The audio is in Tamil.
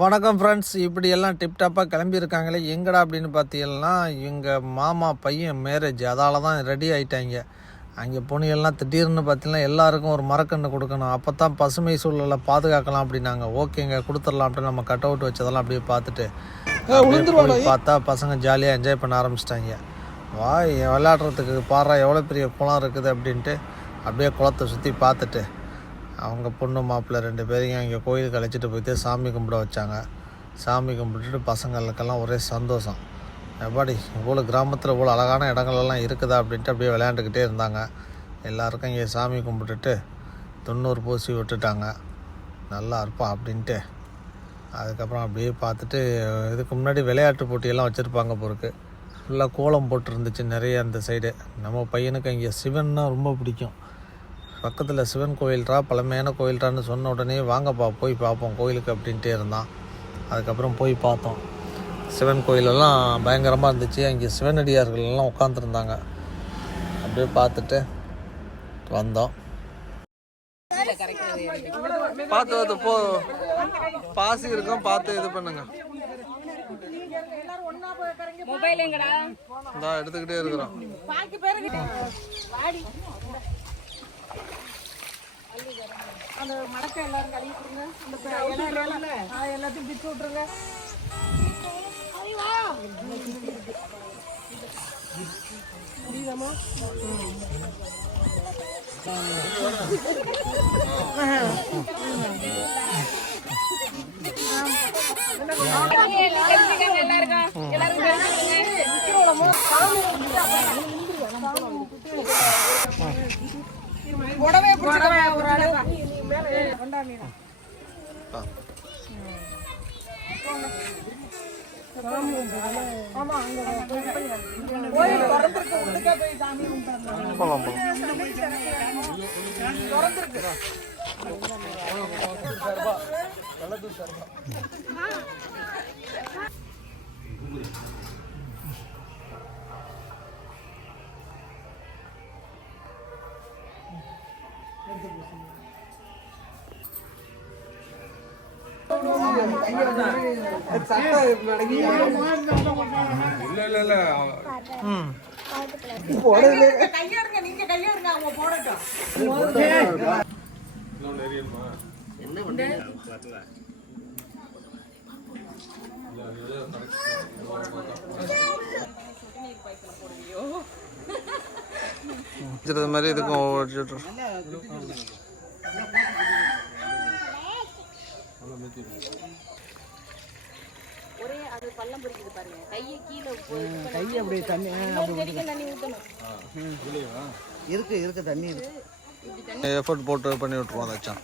வணக்கம் ஃப்ரெண்ட்ஸ் இப்படி எல்லாம் டிப்டாப்பாக கிளம்பியிருக்காங்களே எங்கடா அப்படின்னு பார்த்தீங்கன்னா எங்கள் மாமா பையன் மேரேஜ் அதால தான் ரெடி ஆயிட்டாங்க. அங்கே போனீங்கன்னா திடீர்னு பார்த்தீங்கன்னா எல்லாருக்கும் ஒரு மரக்கன்று கொடுக்கணும். அப்போ தான் பசுமை சூழலை பாதுகாக்கலாம் அப்படின்னாங்க. ஓகேங்க கொடுத்துடலாம் அப்படின்னு நம்ம கட் அவுட் வச்சதெல்லாம் அப்படியே பார்த்துட்டு பார்த்தா பசங்க ஜாலியாக என்ஜாய் பண்ண ஆரம்பிச்சிட்டாங்க. வா விளையாடுறதுக்கு பாரா எவ்வளோ பெரிய குளம் இருக்குது அப்படின்ட்டு அப்படியே குளத்தை சுற்றி பார்த்துட்டு அவங்க பொண்ணு மாப்பிள்ளை ரெண்டு பேரையும் இங்கே கோயிலுக்கு அழைச்சிட்டு போயிட்டு சாமி கும்பிட வச்சாங்க. சாமி கும்பிட்டுட்டு பசங்களுக்கெல்லாம் ஒரே சந்தோஷம். எப்படி இவ்வளோ கிராமத்தில் இவ்வளோ அழகான இடங்கள்லாம் இருக்குதா அப்படின்ட்டு அப்படியே விளையாண்டுக்கிட்டே இருந்தாங்க. எல்லாருக்கும் இங்கே சாமி கும்பிட்டுட்டு தொண்ணூறு பூசி விட்டுட்டாங்க. நல்லா இருப்பா அப்படின்ட்டு. அதுக்கப்புறம் அப்படியே பார்த்துட்டு இதுக்கு முன்னாடி விளையாட்டு போட்டியெல்லாம் வச்சுருப்பாங்க பொறுக்கு ஃபுல்லாக கோலம் போட்டுருந்துச்சு நிறைய அந்த சைடு. நம்ம பையனுக்கு இங்கே சிவன்னா ரொம்ப பிடிக்கும். பக்கத்தில் சிவன் கோயில்ரா பழமையான கோயில்ரான்னு சொன்ன உடனே வாங்கப்பா போய் பார்ப்போம் கோயிலுக்கு அப்படின்ட்டே இருந்தான். அதுக்கப்புறம் போய் பார்த்தோம். சிவன் கோயிலெல்லாம் பயங்கரமாக இருந்துச்சு. அங்கே சிவனடியார்கள் எல்லாம் உட்காந்துருந்தாங்க அப்படியே பார்த்துட்டு வந்தோம். பார்த்து அது போ. பாசி இருக்கும் பார்த்து இது பண்ணுங்க. மொபைல் எங்கடா இந்தா எடுத்துக்கிட்டே இருக்கிறோம். அந்த மடக்கை எல்லாரும் கழுவி கொடுங்க அந்த எல்லாத்தையும் பிச்சு விட்டுருங்க முடியுதாம்மா? எல்லாருக்கும். புடவை புடவை ஒரு அளவு கும்பிட்டு நீங்க அவங்க போடட்டும் மாதிரி இதுக்கும் ஒரே அது பள்ளம் பிடிக்குது பாருங்க. கையை கீழே கை அப்படி தண்ணி தண்ணி ஊத்தணும். இருக்கு இருக்கு தண்ணி இருக்கு. எஃபர்ட் போட்டு பண்ணி விட்ருவோம் அதாச்சும்.